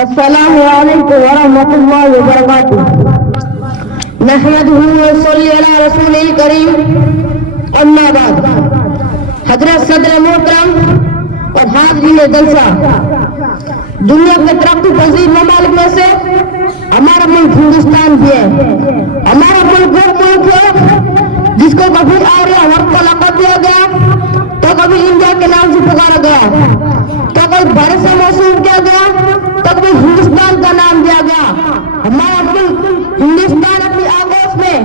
السلام علیکم ورحمۃ اللہ وبرکاتہ۔ نحمدہ ونصلی علی رسول الکریم، اما بعد۔ حضرت صدر محترم اور حاضرین جلسہ، دنیا کے ترقی پذیر ممالک میں سے ہمارا ملک ہندوستان بھی ہے۔ ہمارا ملک وہ ملک ہے جس کو کبھی آریہ وقت کا لقب دیا گیا، تو کبھی انڈیا کے نام سے پکارا گیا، تو کبھی بھارت سے موصول کیا گیا، تو کبھی ہندوستان کا نام دیا گیا۔ ہمارا ملک ہندوستان اپنی آغاز میں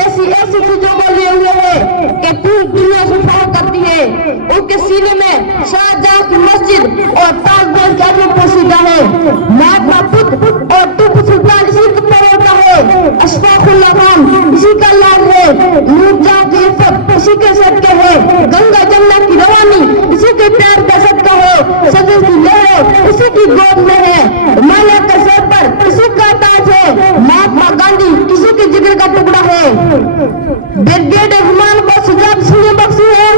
ایسی چیزوں کو لیے ہوئے ہے کہ پوری دنیا سے فروغ کرتی ہے۔ ان کے سینے میں شاہجہاں کی مسجد اور تاج محل کی عظمت پوشیدہ ہے۔ مہاتما بدھ اور ٹیپو سلطان اسی کو پروتا ہے۔ اشفاق اللہ خان اسی کا نام ہے۔ نور جہاں کی عزت اسی کے صدقے ہے۔ گنگا جمنا کی روانی اسی کے پیار کا صدقہ ہے۔ سبز کی لہر اسی کی گود میں ہے۔ ہمالیہ کے سر پر اسی کا تاج ہے۔ مہاتما گاندھی اسی کے جگر کا ٹکڑا ہے۔ بریگیڈ رحمان کو سجاب سنگھ بخشی ہے۔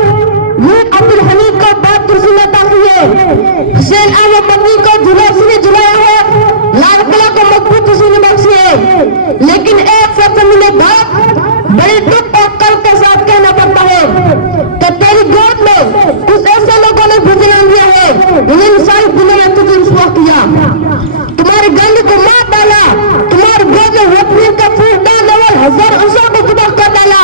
میر عبد الحمید کو بہادر سنگھ عطا ہے۔ حسین احمد مدنی کو جھلا سنگھ جھلایا ہے۔ لال قلعہ کو مضبوط سنگھ بخشی ہے۔ لیکن ایک سب ملے بات بڑے دکھ اور قلب کے ساتھ کہنا پڑتا ہے کہ تیری گود میں کچھ ایسے لوگوں نے بھجن دیا ہے جنہیں انسانی دنیا میں تجھے رسوا کیا، تمہاری گندی کو مار ڈالا، تمہاری گود میں وطنی کا پھول ڈالنے والے ہزار انسان کو تباہ کر ڈالا،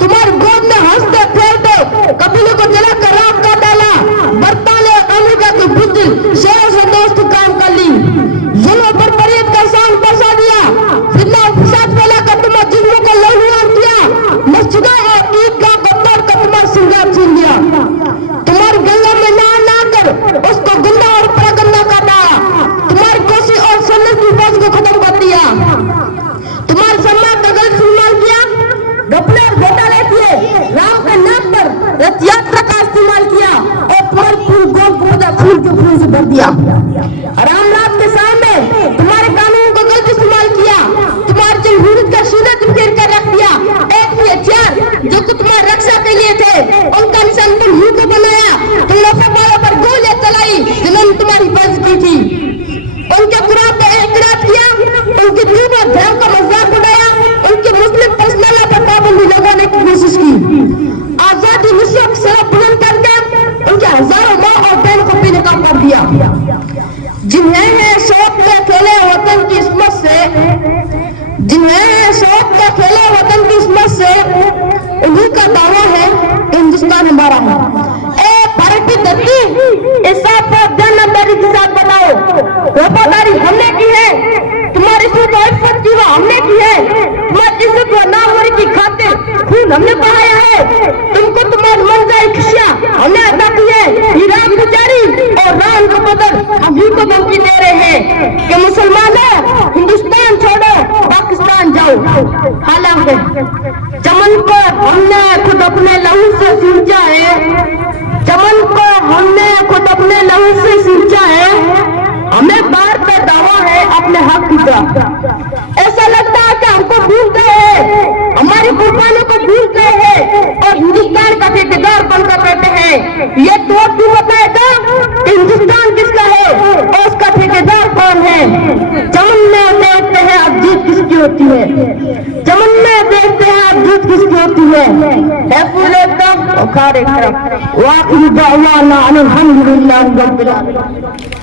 تمہاری گود میں ہنستے پھیلتے قبیلے کو جلا کر راکھ کر ڈالا، برطانیہ اور امریکہ کے بزدل شہروں سے دوستی کام کر لی، ظلم پر بریت کا احسان برسا دیا، فتنہ اور فساد پھیلا کر تمہارے جسموں کو لہولہان کیا، مسجدوں اور عیدگاہ کو توڑ کر تمہارا سنگار چھین لیا، تمہاری گنگا میں نہا کر اس کو گندا اور پراگندا کر ڈالا، تمہاری کوسی اور سنت کی فوج کو ختم کر دیا، تمہارے سماج کا غلط استعمال کیا، گھپلے اور گھوٹالے کیے، رام کے نام پر رتھ یاترا کا استعمال کیا اور پوری گود کو پھول کے پھول سے بھر دیا۔ رام رات کے سائے میں تمہارے قانون کو غلط استعمال کیا، تمہارے جمہوریت کا شیرہ تم پھیر کر رکھ دیا۔ ایک ہی ہتھیار جو کہ تمہارے رکشا کے لیے تھے ان کا نشان تم ہی کو بنایا، تم نے والوں پر گولیاں چلائی جنہوں نے تمہاری حفاظت کی تھی، ان کے قرآن پہ اعتراض کیا، ان کی دین اور دھرم کا مذاق اڑایا، ان کے مسلم پرسنل پر پابندی لگانے کی کوشش کی، آزادی نسلوں کی سرحد بلند کر کے ان کے ہزاروں ماں اور بہن کو بے نقاب کر دیا۔ جنہیں ہے شوق کے کھیلے وطن کی عصمت سے، جنہیں ہے شوق کے کھیلے وطن کی عصمت سے، انہیں کا دعویٰ ہے کہ ہندوستان ہمارا ہے۔ اے بھارت کی دھرتی، اس ساتھ پر جانبداری کے ساتھ بتاؤ، وفاداری ہم نے کی ہے، تمہاری عزت و عفت کی وہ ہم نے کی ہے، تمہاری عزت و ناموری کی خاطر خون ہم نے بہایا ہے، تم کو تمہاری منظائی خوشیاں ہم نے عطا کی ہے۔ یہ رام پجاری اور رام کا بدل ہم ہی کو دھمکی دے رہے ہیں کہ مسلمانوں ہندوستان چھوڑو پاکستان جاؤ۔ حالانکہ چمن کو ہم نے خود اپنے لہو سے سینچا ہے، چمن کو ہم نے خود اپنے لہو سے سینچا ہے، ہمیں بار پہ دعویٰ ہے اپنے حق کی طرف۔ ایسا لگتا ہے کہ ہم کو بھول گئے ہیں، ہماری قربانیوں کو بھول گئے ہیں اور ہندوستان کا ٹھیکیدار بن کر بیٹھے ہیں۔ یہ تو کیوں بتائے گا کہ ہندوستان کس کا ہے اور اس کا ٹھیکیدار کون ہے؟ چمن میں دیکھتے ہیں اب جیت کس کی ہوتی ہے، چمن میں دیکھتے ہیں اب جیت کس کی ہوتی ہے۔ اے پورے تک اور کھارے طرف، وآخر دعوانا ان الحمد للہ رب العالمین۔